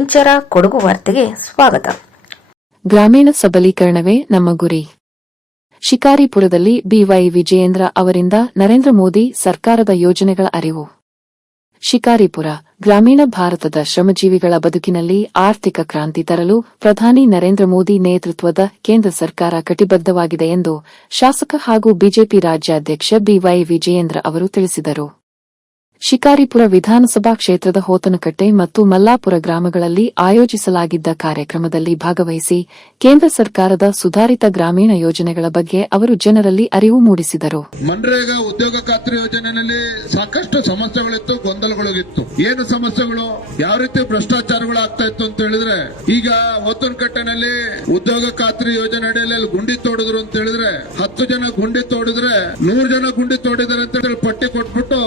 ಇಂಚರ ಕೊಡಗು ವಾರ್ತೆಗೆ ಸ್ವಾಗತ. ಗ್ರಾಮೀಣ ಸಬಲೀಕರಣವೇ ನಮ್ಮ ಗುರಿ. ಶಿಕಾರಿಪುರದಲ್ಲಿ ಬಿವೈ ವಿಜಯೇಂದ್ರ ಅವರಿಂದ ನರೇಂದ್ರ ಮೋದಿ ಸರ್ಕಾರದ ಯೋಜನೆಗಳ ಅರಿವು. ಶಿಕಾರಿಪುರ ಗ್ರಾಮೀಣ ಭಾರತದ ಶ್ರಮಜೀವಿಗಳ ಬದುಕಿನಲ್ಲಿ ಆರ್ಥಿಕ ಕ್ರಾಂತಿ ತರಲು ಪ್ರಧಾನಿ ನರೇಂದ್ರ ಮೋದಿ ನೇತೃತ್ವದ ಕೇಂದ್ರ ಸರ್ಕಾರ ಕಟಿಬದ್ಧವಾಗಿದೆ ಎಂದು ಶಾಸಕ ಹಾಗೂ ಬಿಜೆಪಿ ರಾಜ್ಯಾಧ್ಯಕ್ಷ ಬಿವೈ ವಿಜಯೇಂದ್ರ ಅವರು ತಿಳಿಸಿದರು. ಶಿಕಾರಿಪುರ ವಿಧಾನಸಭಾ ಕ್ಷೇತ್ರದ ಹೋತನಕಟ್ಟೆ ಮತ್ತು ಮಲ್ಲಾಪುರ ಗ್ರಾಮಗಳಲ್ಲಿ ಆಯೋಜಿಸಲಾಗಿದ್ದ ಕಾರ್ಯಕ್ರಮದಲ್ಲಿ ಭಾಗವಹಿಸಿ ಕೇಂದ್ರ ಸರ್ಕಾರದ ಸುಧಾರಿತ ಗ್ರಾಮೀಣ ಯೋಜನೆಗಳ ಬಗ್ಗೆ ಅವರು ಜನರಲ್ಲಿ ಅರಿವು ಮೂಡಿಸಿದರು. ಮನ್ರೇಗಾ ಉದ್ಯೋಗ ಖಾತ್ರಿ ಯೋಜನೆಯಲ್ಲಿ ಸಾಕಷ್ಟು ಸಮಸ್ಯೆಗಳಿತ್ತು, ಗೊಂದಲಗಳಿತ್ತು. ಏನು ಸಮಸ್ಯೆಗಳು, ಯಾವ ರೀತಿ ಭ್ರಷ್ಟಾಚಾರಗಳು ಆಗ್ತಾ ಇತ್ತು ಅಂತ ಹೇಳಿದ್ರೆ, ಈಗ ಹೋತನಕಟ್ಟೆನಲ್ಲಿ ಉದ್ಯೋಗ ಖಾತ್ರಿ ಯೋಜನೆ ಅಡಿಯಲ್ಲಿ ಗುಂಡಿ ತೋಡಿದ್ರು ಅಂತ ಹೇಳಿದ್ರೆ 10 ಜನ ಗುಂಡಿ ತೋಡಿದ್ರೆ 100 ಜನ ಗುಂಡಿ ತೋಡಿದಾರೆ ಅಂತ ಹೇಳಿ ಪಟ್ಟಿ ಕೊಟ್ಬಿಟ್ಟು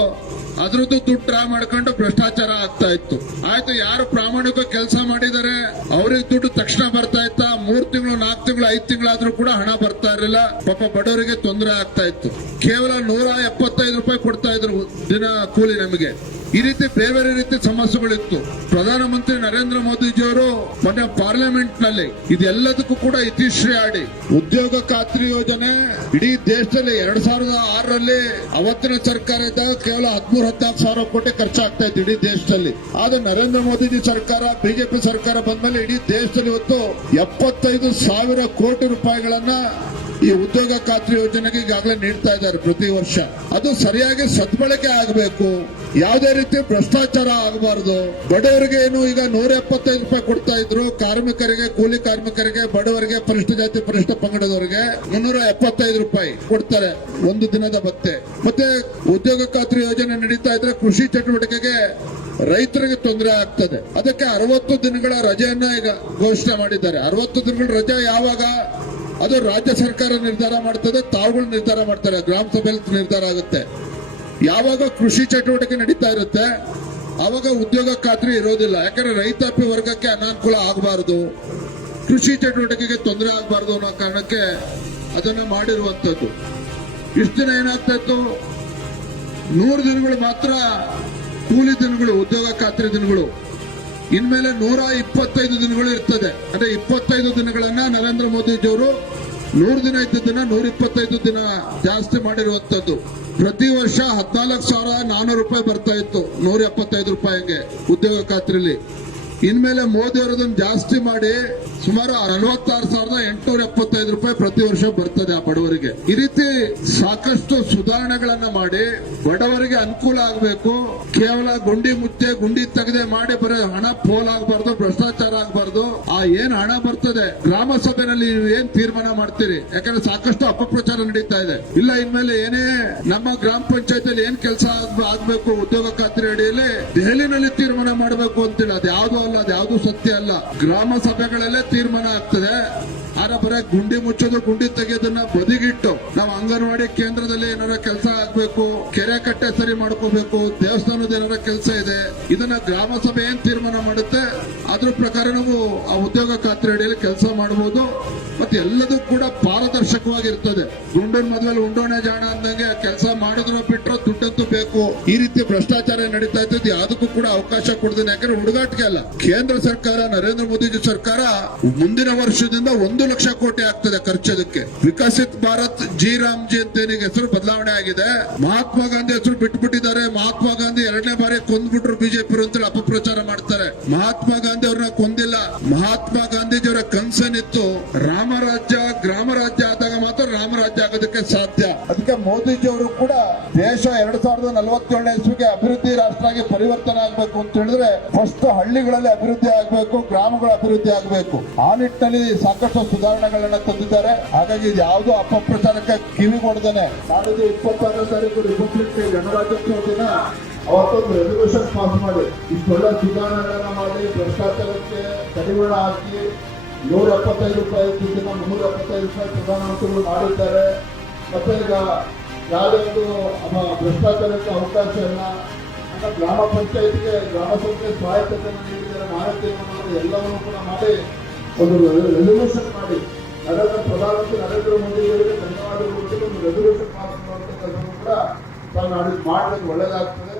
ಅದ್ರದ್ದು ದುಡ್ಡು ಡ್ರಾ ಮಾಡ್ಕೊಂಡು ಭ್ರಷ್ಟಾಚಾರ ಆಗ್ತಾ ಇತ್ತು. ಆಯ್ತು, ಯಾರು ಪ್ರಾಮಾಣಿಕ ಕೆಲಸ ಮಾಡಿದ್ದಾರೆ ಅವ್ರಿಗೆ ದುಡ್ಡು ತಕ್ಷಣ ಬರ್ತಾ ಇತ್ತ. 3 ತಿಂಗಳು 4 ತಿಂಗಳು 5 ತಿಂಗಳಾದ್ರೂ ಕೂಡ ಹಣ ಬರ್ತಾ ಇರಲಿಲ್ಲ. ಪಾಪ ಬಡವರಿಗೆ ತೊಂದರೆ ಆಗ್ತಾ ಇತ್ತು. ಕೇವಲ 175 ರೂಪಾಯಿ ಕೊಡ್ತಾ ಇದ್ರು ದಿನ ಕೂಲಿ ನಮಗೆ. ಈ ರೀತಿ ಬೇರೆ ಬೇರೆ ರೀತಿ ಸಮಸ್ಯೆಗಳಿತ್ತು. ಪ್ರಧಾನಮಂತ್ರಿ ನರೇಂದ್ರ ಮೋದಿಜಿಯವರು ಮೊನ್ನೆ ಪಾರ್ಲಿಮೆಂಟ್ ನಲ್ಲಿ ಇದೆಲ್ಲದಕ್ಕೂ ಕೂಡ ಇತಿಶ್ರೀ ಆಡಿ ಉದ್ಯೋಗ ಖಾತ್ರಿ ಯೋಜನೆ ಇಡೀ ದೇಶದಲ್ಲಿ 2006ರಲ್ಲಿ ಅವತ್ತಿನ ಸರ್ಕಾರ ಇದ್ದಾಗ ಕೇವಲ 13-14 ಸಾವಿರ ಕೋಟಿ ಖರ್ಚಾಗ್ತಾ ಇತ್ತು ಇಡೀ ದೇಶದಲ್ಲಿ. ಆದ್ರೆ ನರೇಂದ್ರ ಮೋದಿಜಿ ಸರ್ಕಾರ, ಬಿಜೆಪಿ ಸರ್ಕಾರ ಬಂದ್ಮೇಲೆ ಇಡೀ ದೇಶದಲ್ಲಿ ಇವತ್ತು 75,000 ಕೋಟಿ ರೂಪಾಯಿಗಳನ್ನ ಈ ಉದ್ಯೋಗ ಖಾತ್ರಿ ಯೋಜನೆಗೆ ಈಗಾಗಲೇ ನೀಡ್ತಾ ಇದ್ದಾರೆ ಪ್ರತಿ ವರ್ಷ. ಅದು ಸರಿಯಾಗಿ ಸದ್ಬಳಕೆ ಆಗಬೇಕು, ಯಾವುದೇ ರೀತಿ ಭ್ರಷ್ಟಾಚಾರ ಆಗಬಾರದು. ಬಡವರಿಗೆ ಏನು ಈಗ 175 ರೂಪಾಯಿ ಕೊಡ್ತಾ ಇದ್ರು, ಕಾರ್ಮಿಕರಿಗೆ, ಕೂಲಿ ಕಾರ್ಮಿಕರಿಗೆ, ಬಡವರಿಗೆ, ಪರಿಷ್ಠ ಜಾತಿ ಪರಿಷ್ಠ ಪಂಗಡದವರಿಗೆ 375 ರೂಪಾಯಿ ಕೊಡ್ತಾರೆ ಒಂದು ದಿನದ ಭತ್ಯೆ. ಮತ್ತೆ ಉದ್ಯೋಗ ಖಾತ್ರಿ ಯೋಜನೆ ನಡೀತಾ ಇದ್ರೆ ಕೃಷಿ ಚಟುವಟಿಕೆಗೆ ರೈತರಿಗೆ ತೊಂದರೆ ಆಗ್ತದೆ. ಅದಕ್ಕೆ 60 ದಿನಗಳ ರಜೆಯನ್ನ ಈಗ ಘೋಷಣೆ ಮಾಡಿದ್ದಾರೆ. 60 ದಿನಗಳ ರಜೆ ಯಾವಾಗ, ಅದು ರಾಜ್ಯ ಸರ್ಕಾರ ನಿರ್ಧಾರ ಮಾಡ್ತದೆ, ತಾವುಗಳು ನಿರ್ಧಾರ ಮಾಡ್ತಾರೆ, ಗ್ರಾಮ ಸಭೆಯಲ್ಲಿ ನಿರ್ಧಾರ ಆಗುತ್ತೆ. ಯಾವಾಗ ಕೃಷಿ ಚಟುವಟಿಕೆ ನಡೀತಾ ಇರುತ್ತೆ ಆವಾಗ ಉದ್ಯೋಗ ಖಾತ್ರಿ ಇರೋದಿಲ್ಲ. ಯಾಕಂದ್ರೆ ರೈತಾಪಿ ವರ್ಗಕ್ಕೆ ಅನಾನುಕೂಲ ಆಗಬಾರದು, ಕೃಷಿ ಚಟುವಟಿಕೆಗೆ ತೊಂದರೆ ಆಗಬಾರದು ಅನ್ನೋ ಕಾರಣಕ್ಕೆ ಅದನ್ನ ಮಾಡಿರುವಂತದ್ದು. ಇಷ್ಟು ದಿನ ಏನಾಗ್ತಾ ಇತ್ತು, 100 ದಿನಗಳು ಮಾತ್ರ ಕೂಲಿ ದಿನಗಳು, ಉದ್ಯೋಗ ಖಾತ್ರಿ ದಿನಗಳು. ಇನ್ಮೇಲೆ 125 ದಿನಗಳು ಇರ್ತದೆ. ಅಂದ್ರೆ 25 ದಿನಗಳನ್ನ ನರೇಂದ್ರ ಮೋದಿಜಿಯವರು 100 ದಿನ ಇದ್ದದನ್ನ 125 ದಿನ ಜಾಸ್ತಿ ಮಾಡಿರುವಂತದ್ದು. ಪ್ರತಿ ವರ್ಷ 14,400 ರೂಪಾಯಿ ಬರ್ತಾ ಇತ್ತು, 175 ರೂಪಾಯಿಗೆ ಉದ್ಯೋಗ ಖಾತ್ರಿಲಿ. ಇನ್ಮೇಲೆ ಮೋದಿ ಅವರದನ್ನು ಜಾಸ್ತಿ ಮಾಡಿ ಸುಮಾರು 46,875 ರೂಪಾಯಿ ಪ್ರತಿ ವರ್ಷ ಬರ್ತದೆ ಆ ಬಡವರಿಗೆ. ಈ ರೀತಿ ಸಾಕಷ್ಟು ಸುಧಾರಣೆಗಳನ್ನ ಮಾಡಿ ಬಡವರಿಗೆ ಅನುಕೂಲ ಆಗಬೇಕು. ಕೇವಲ ಗುಂಡಿ ಮುಚ್ಚೆ ಗುಂಡಿ ತೆಗೆದೆ ಮಾಡಿ ಬರೀ ಹಣ ಪೋಲ್ ಆಗಬಾರ್ದು, ಭ್ರಷ್ಟಾಚಾರ ಆಗಬಾರ್ದು. ಆ ಏನ್ ಹಣ ಬರ್ತದೆ ಗ್ರಾಮ ಸಭೆನಲ್ಲಿ ನೀವು ಏನ್ ತೀರ್ಮಾನ ಮಾಡ್ತೀರಿ, ಯಾಕಂದ್ರೆ ಸಾಕಷ್ಟು ಅಪಪ್ರಚಾರ ನಡೀತಾ ಇದೆ. ಇಲ್ಲ, ಇನ್ಮೇಲೆ ಏನೇ ನಮ್ಮ ಗ್ರಾಮ ಪಂಚಾಯತ್ ಏನ್ ಕೆಲಸ ಆಗ್ಬೇಕು ಉದ್ಯೋಗ ಖಾತ್ರಿ ಅಡಿಯಲ್ಲಿ ದೆಹಲಿನಲ್ಲಿ ತೀರ್ಮಾನ ಮಾಡಬೇಕು ಅಂತೇಳಿ ಅದು ಯಾವ್ದು ಅಲ್ಲ, ಅದು ಯಾವ್ದು ಸತ್ಯ ಅಲ್ಲ. ಗ್ರಾಮ ಸಭೆಗಳಲ್ಲೇ ತೀರ್ಮಾನ ಆಗ್ತದೆ. ಆದ್ರೆ ಬರೀ ಗುಂಡಿ ಮುಚ್ಚೋದು, ಗುಂಡಿ ತೆಗೆಯೋದನ್ನ ಬದಿಗಿಟ್ಟು ನಾವು ಅಂಗನವಾಡಿ ಕೇಂದ್ರದಲ್ಲಿ ಏನಾರ ಕೆಲಸ ಆಗ್ಬೇಕು, ಕೆರೆ ಕಟ್ಟೆ ಸರಿ ಮಾಡ್ಕೋಬೇಕು, ದೇವಸ್ಥಾನದ ಏನಾರ ಕೆಲಸ ಇದೆ, ಇದನ್ನ ಗ್ರಾಮ ಸಭೆ ಏನ್ ತೀರ್ಮಾನ ಮಾಡುತ್ತೆ ಅದ್ರ ಪ್ರಕಾರ ನಾವು ಆ ಉದ್ಯೋಗ ಖಾತ್ರಿ ಅಡಿಯಲ್ಲಿ ಕೆಲಸ ಮಾಡಬಹುದು. ಮತ್ತೆ ಎಲ್ಲದೂ ಕೂಡ ಪಾರದರ್ಶಕವಾಗಿರ್ತದೆ. ಗುಂಡನ್ ಮದ್ವೆಲಿ ಉಂಡೋಣೆ ಜಾಣ ಅಂದಂಗೆ ಕೆಲಸ ಮಾಡಿದ್ರು ಬಿಟ್ರು ದುಡ್ಡಂತೂ ಬೇಕು. ಈ ರೀತಿ ಭ್ರಷ್ಟಾಚಾರ ನಡೀತಾ ಇರ್ತದೆ. ಯಾವುದಕ್ಕೂ ಕೂಡ ಅವಕಾಶ ಕೊಡದೇನೆ, ಯಾಕಂದ್ರೆ ಹುಡುಗಾಟಿಕೆ ಅಲ್ಲ. ಕೇಂದ್ರ ಸರ್ಕಾರ, ನರೇಂದ್ರ ಮೋದಿಜಿ ಸರ್ಕಾರ ಮುಂದಿನ ವರ್ಷದಿಂದ 1 ಲಕ್ಷ ಕೋಟಿ ಆಗ್ತದೆ ಖರ್ಚದಕ್ಕೆ. ವಿಕಸಿತ್ ಭಾರತ್ ರಾಮ್ಜಿ ಅಂತ ಏನಿಗೆ ಹೆಸರು ಬದಲಾವಣೆ ಆಗಿದೆ. ಮಹಾತ್ಮ ಗಾಂಧಿ ಹೆಸರು ಬಿಟ್ಬಿಟ್ಟಿದ್ದಾರೆ. ಮಹಾತ್ಮ ಗಾಂಧಿ 2ನೇ ಬಾರಿ ಕೊಂದ್ಬಿಟ್ರು ಬಿಜೆಪಿ ಅಂತೇಳಿ ಅಪಪ್ರಚಾರ ಮಾಡ್ತಾರೆ. ಮಹಾತ್ಮ ಗಾಂಧಿ ಅವ್ರನ್ನ ಕೊಂದಿಲ್ಲ. ಮಹಾತ್ಮ ಗಾಂಧೀಜಿಯವರ ಕನಸೇನಿತ್ತು, ರಾಮರಾಜ್ಯ ಗ್ರಾಮ ರಾಜ್ಯ ಆದಾಗ ಮಾತ್ರ ರಾಮರಾಜ್ಯ ಆಗೋದಕ್ಕೆ ಸಾಧ್ಯ. ಅದಕ್ಕೆ ಮೋದಿಜಿ ಅವರು ಕೂಡ ದೇಶ 2047ನೇ ಇಸ್ವಿಗೆ ಅಭಿವೃದ್ಧಿ ರಾಷ್ಟ್ರ ಆಗಿ ಪರಿವರ್ತನೆ ಆಗ್ಬೇಕು ಅಂತ ಹೇಳಿದ್ರೆ ಫಸ್ಟ್ ಹಳ್ಳಿಗಳಲ್ಲಿ ಅಭಿವೃದ್ಧಿ ಆಗ್ಬೇಕು, ಗ್ರಾಮಗಳ ಅಭಿವೃದ್ಧಿ ಆಗ್ಬೇಕು. ಆ ನಿಟ್ಟಿನಲ್ಲಿ ಸಾಕಷ್ಟು ಸುಧಾರಣೆಗಳನ್ನ ತಂದಿದ್ದಾರೆ. ಹಾಗಾಗಿ ಯಾವುದೋ ಅಪಪ್ರಚಾರಕ್ಕೆ ಕಿವಿಗೊಡದೇನೆ ನಾಡಿದ್ದು 26ನೇ ತಾರೀಕು ರಿಪಬ್ಲಿಕ್ ಡೇ ಗಣರಾಜ್ಯೋತ್ಸವ ದಿನ ಅವತ್ತೊಂದು ರೆಸಲ್ಯೂಷನ್ ಪಾಸ್ ಮಾಡಿ ಇಷ್ಟೊಳ್ಳೆ ಸುಧಾರಣೆಗಳನ್ನ ಮಾಡಿ ಭ್ರಷ್ಟಾಚಾರಕ್ಕೆ ಕಡಿವಾಣ ಹಾಕಿ 175 ರೂಪಾಯಿ ದುಡ್ಡನ್ನ 375 ರೂಪಾಯಿ ಪ್ರಧಾನಮಂತ್ರಿಗಳು ಮಾಡಿದ್ದಾರೆ. ಮತ್ತೆ ಈಗ ಯಾವುದೇ ಒಂದು ಭ್ರಷ್ಟಾಚಾರಕ್ಕೆ ಅವಕಾಶ ಇಲ್ಲ. ಗ್ರಾಮ ಪಂಚಾಯತ್ಗೆ ಗ್ರಾಮ ಸಂಸ್ಥೆ ಸ್ವಾಯತ್ತತೆಯನ್ನು ನೀಡಿದ್ದಾರೆ. ನಾಳೆ ತೀರ್ಮಾನ ಎಲ್ಲವನ್ನೂ ಕೂಡ ಮಾಡಿ ಒಂದು ರೆಸಲ್ಯೂಷನ್ ಮಾಡಿ ಪ್ರಧಾನಮಂತ್ರಿ ನರೇಂದ್ರ ಮೋದಿ ಅವರಿಗೆ ಧನ್ಯವಾದಗಳು. ಒಂದು ರೆಸಲ್ಯೂಷನ್ ಪಾಸ್ ಮಾಡುವಂತ ಕೆಲಸವನ್ನು ಕೂಡ ತಾವು ಮಾಡಿದ್ರೆ ಒಳ್ಳೆಯದಾಗ್ತದೆ.